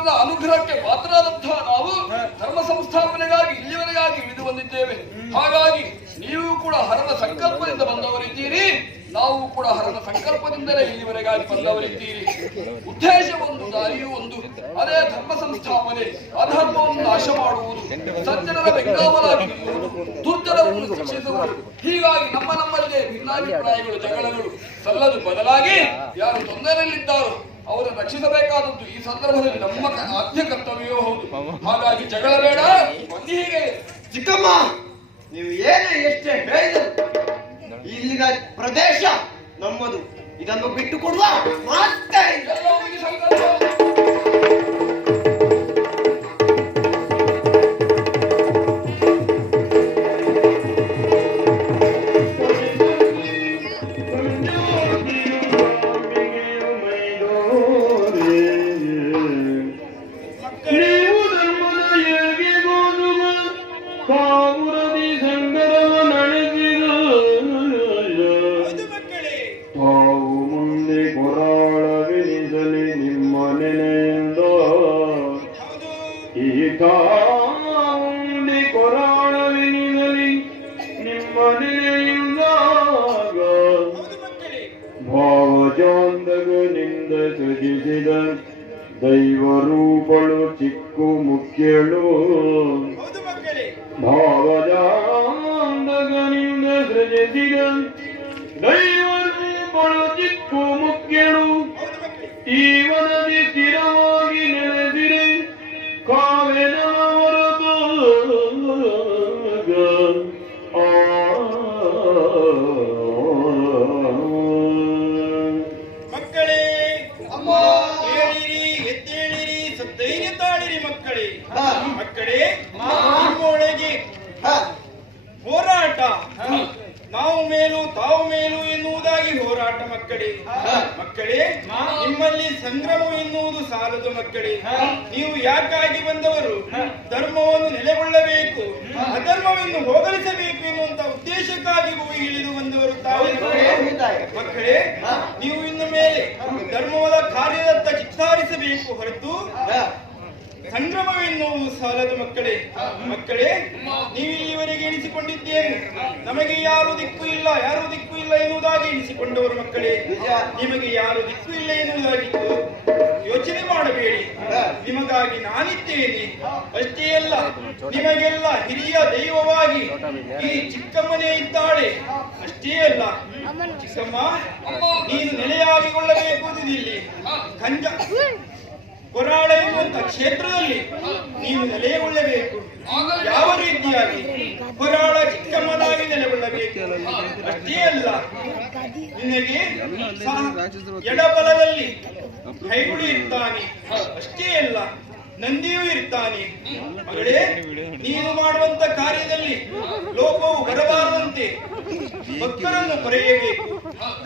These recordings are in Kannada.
ಶ್ರೀರಾಮಚಂದ್ರನ ಅನುಗ್ರಹಕ್ಕೆ ಪಾತ್ರರಾದಂತಹ ನಾವು ಧರ್ಮ ಸಂಸ್ಥಾಪನೆಗಾಗಿ ಇಲ್ಲಿವರೆಗಾಗಿ ಇಳಿದು ಬಂದಿದ್ದೇವೆ ಹಾಗಾಗಿ ನೀವು ಕೂಡ ಹರದ ಸಂಕಲ್ಪದಿಂದ ಬಂದವರಿದ್ದೀರಿ. ನಾವು ಕೂಡ ಹರದ ಸಂಕಲ್ಪದಿಂದಲೇ ಇಲ್ಲಿವರೆಗಾಗಿ ಬಂದವರಿದ್ದೀರಿ. ಉದ್ದೇಶ ಒಂದು ದಾರಿಯೂ ಒಂದು. ಅದೇ ಧರ್ಮ ಸಂಸ್ಥಾಪನೆ ಅಧರ್ಮವನ್ನು ನಾಶ ಮಾಡುವುದು ಸಜ್ಜನರ ಬೆಂಗಾವಲಾಗಿ ದುರ್ಜನವನ್ನು ಶಿಕ್ಷಿಸುವುದು. ಹೀಗಾಗಿ ನಮ್ಮ ನಮ್ಮಲ್ಲೇ ಭಿನ್ನಾಭಿಪ್ರಾಯಗಳು ಜಗಳಗಳು ಸಲ್ಲದು ಬದಲಾಗಿ ಯಾರು ತೊಂದರೆಯಲ್ಲಿದ್ದಾರೋ ಅವರನ್ನು ರಕ್ಷಿಸಬೇಕಾದದ್ದು ಈ ಸಂದರ್ಭದಲ್ಲಿ ನಮ್ಮ ಕ- ಆದ್ಯ ಕರ್ತವ್ಯವೂ ಹೌದು. ಹಾಗಾಗಿ ಜಗಳ ಬೇಡ. ಬಂದಿ ಹೀಗೆ. ಚಿಕ್ಕಮ್ಮ ನೀವು ಏನೇ ಎಷ್ಟೇ ಹೇಳಿದ್ರು ಇಲ್ಲಿನ ಪ್ರದೇಶ ನಮ್ಮದು. ಇದನ್ನು ಬಿಟ್ಟು ಕೊಡುವ ಮತ್ತೆ ಇಲ್ಲ. ನಿಮ್ಮ ನಿಂದ ಭಾವಚಾಂದಗನಿಂದ ಸೃಜಿಸಿದ ದೈವರೂಪಳು ಚಿಕ್ಕು ಮುಖ್ಯಳು. ಭಾವಜಾಂದಗನಿಂದ ಸೃಜಿಸಿದ ದೈವರೂಪಳು ಮಕ್ಕಳೇ. ಮಕ್ಕಳೇ ನಿಮ್ಮೊಳಗೆ ಹೋರಾಟ. ನಾವು ಮೇಲು ತಾವು ಮೇಲು ಎನ್ನುವುದಾಗಿ ಹೋರಾಟ ಮಕ್ಕಳೇ. ಮಕ್ಕಳೇ ನಿಮ್ಮಲ್ಲಿ ಸಂಗ್ರಮ ಎನ್ನುವುದು ಸಾಲದು ಮಕ್ಕಳೇ. ನೀವು ಯಾಕಾಗಿ ಬಂದವರು? ಧರ್ಮವನ್ನು ನೆಲೆಗೊಳ್ಳಬೇಕು. ಅಧರ್ಮವನ್ನು ಹೋಗಲಿಸಬೇಕು ಎನ್ನುವಂತ ಉದ್ದೇಶಕ್ಕಾಗಿ ಭೂಮಿ ಇಳಿದು ಬಂದವರು ತಾವು. ಮಕ್ಕಳೇ ನೀವು ಇನ್ನು ಮೇಲೆ ಧರ್ಮದ ಕಾರ್ಯದತ್ತ ಚಿತ್ತಾರಿಸಬೇಕು ಹೊರತು ಸಂಭ್ರಮವೆನ್ನುವುದು ಸಾಲದು ಮಕ್ಕಳೇ. ಮಕ್ಕಳೇ ನೀವು ಇಲ್ಲಿವರೆಗೆ ಎಣಿಸಿಕೊಂಡಿದ್ದೇನೆ. ನಮಗೆ ಯಾರು ದಿಕ್ಕು ಇಲ್ಲ, ಯಾರು ದಿಕ್ಕು ಇಲ್ಲ ಎನ್ನುವುದಾಗಿ ಎಣಿಸಿಕೊಂಡವರು ಮಕ್ಕಳೇ. ನಿಮಗೆ ಯಾರು ದಿಕ್ಕು ಇಲ್ಲ ಎನ್ನುವುದಾಗಿ ಯೋಚನೆ ಮಾಡಬೇಡಿ. ನಿಮಗಾಗಿ ನಾನಿದ್ದೇನೆ. ಅಷ್ಟೇ ಅಲ್ಲ, ನಿಮಗೆಲ್ಲ ಹಿರಿಯ ದೈವವಾಗಿ ಈ ಚಿಕ್ಕಮ್ಮನೇ ಇದ್ದಾಳೆ. ಅಷ್ಟೇ ಅಲ್ಲ, ಚಿಕ್ಕಮ್ಮ, ನೀನು ನೆಲೆಯಾಗಿಕೊಳ್ಳಬೇಕು ಇಲ್ಲಿ ಕಂಜ ಕೊರಾಳ ಎನ್ನುವಂತ ಕ್ಷೇತ್ರದಲ್ಲಿ ನೀವು ನೆಲೆಗೊಳ್ಳಬೇಕು. ಯಾವ ರೀತಿಯಾಗಿ? ಕೊರಾಳ ಚಿಕ್ಕಮ್ಮನಾಗಿ ನೆಲೆಗೊಳ್ಳಬೇಕು. ಅಷ್ಟೇ ಅಲ್ಲ ನಿನಗೆ ಎಡಬಲದಲ್ಲಿ ಕೈಗುಳಿ ಇರ್ತಾನೆ. ಅಷ್ಟೇ ಅಲ್ಲ ನಂದಿಯೂ ಇರ್ತಾನೆ. ಮಗಳೇ ನೀನು ಮಾಡುವಂತ ಕಾರ್ಯದಲ್ಲಿ ಲೋಕವು ಬರಬಾರದಂತೆ ಭಕ್ತರನ್ನು ಕೊರೆಯಬೇಕು.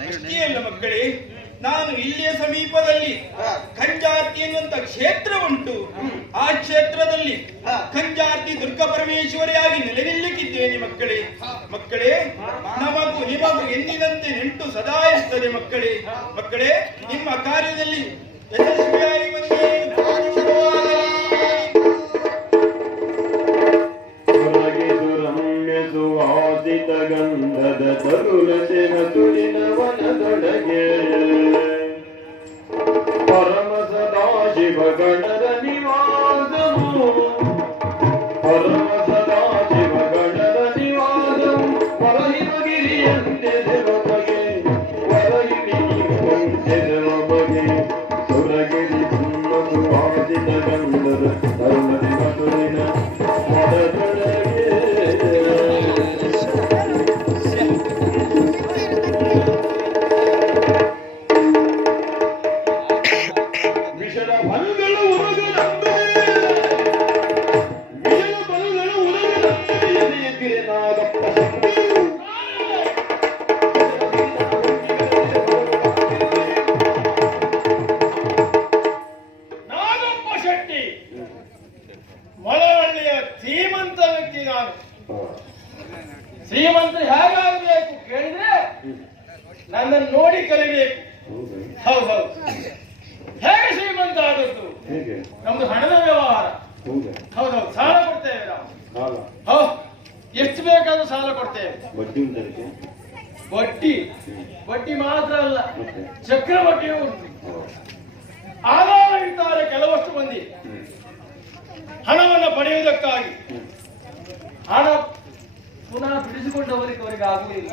ಅಷ್ಟೇ ಅಲ್ಲ ಮಕ್ಕಳೇ ನಾನು ಇಲ್ಲಿಯ ಸಮೀಪದಲ್ಲಿ ಕಂಜಾರ್ತಿ ಎನ್ನುವಂತ ಕ್ಷೇತ್ರ ಉಂಟು. ಆ ಕ್ಷೇತ್ರದಲ್ಲಿ ಕಂಜಾರ್ತಿ ದುರ್ಗಾ ಪರಮೇಶ್ವರಿಯಾಗಿ ನೆಲೆನಿಲ್ಲಕ್ಕಿದ್ದೇನೆ ಮಕ್ಕಳೇ. ಮಕ್ಕಳೇ ನಮಗೂ ನಿಮಗೂ ಎಂದಿನಂತೆ ನೆಂಟು ಸದಾ ಇರ್ತದೆ ಮಕ್ಕಳೇ. ಮಕ್ಕಳೇ ನಿಮ್ಮ ಕಾರ್ಯದಲ್ಲಿ ಹೊರಹಿಮಗಿರಿಯಂತೆ ಬಗೆ ಶೆಟ್ಟಿ. ಮೊಳವಳ್ಳಿಯ ಶ್ರೀಮಂತ ವ್ಯಕ್ತಿ ನಾನು. ಶ್ರೀಮಂತ ಹೇಗಾಗಬೇಕು ಕೇಳಿದ್ರೆ ನನ್ನನ್ನು ನೋಡಿ ಕಲಿಬೇಕು. ಹೌದೌದು ಹೇಗೆ ಶ್ರೀಮಂತ ಆದದ್ದು? ನಮ್ದು ಹಣದ ವ್ಯವಹಾರ. ಹೌದೌದು ಸಾಲ ಕೊಡ್ತೇವೆ ನಾವು. ಹೌದು. ಎಷ್ಟು ಬೇಕಾದ್ರೂ ಸಾಲ ಕೊಡ್ತೇವೆ. ಬಡ್ಡಿ ಬಡ್ಡಿ. ಮಾತ್ರ ಅಲ್ಲ. ಚಕ್ರ ಬಡ್ಡಿಯೂ ಉಂಟು. ಆಧಾರ ಇಡ್ತಾರೆ ಕೆಲವಷ್ಟು ಮಂದಿ. ಹಣವನ್ನು ಪಡೆಯುವುದಕ್ಕಾಗಿ. ಹಣ ಪುನಃ ಬಿಡಿಸಿಕೊಂಡವರಿಗೆ ಅವರಿಗೆ ಆಗಲಿಲ್ಲ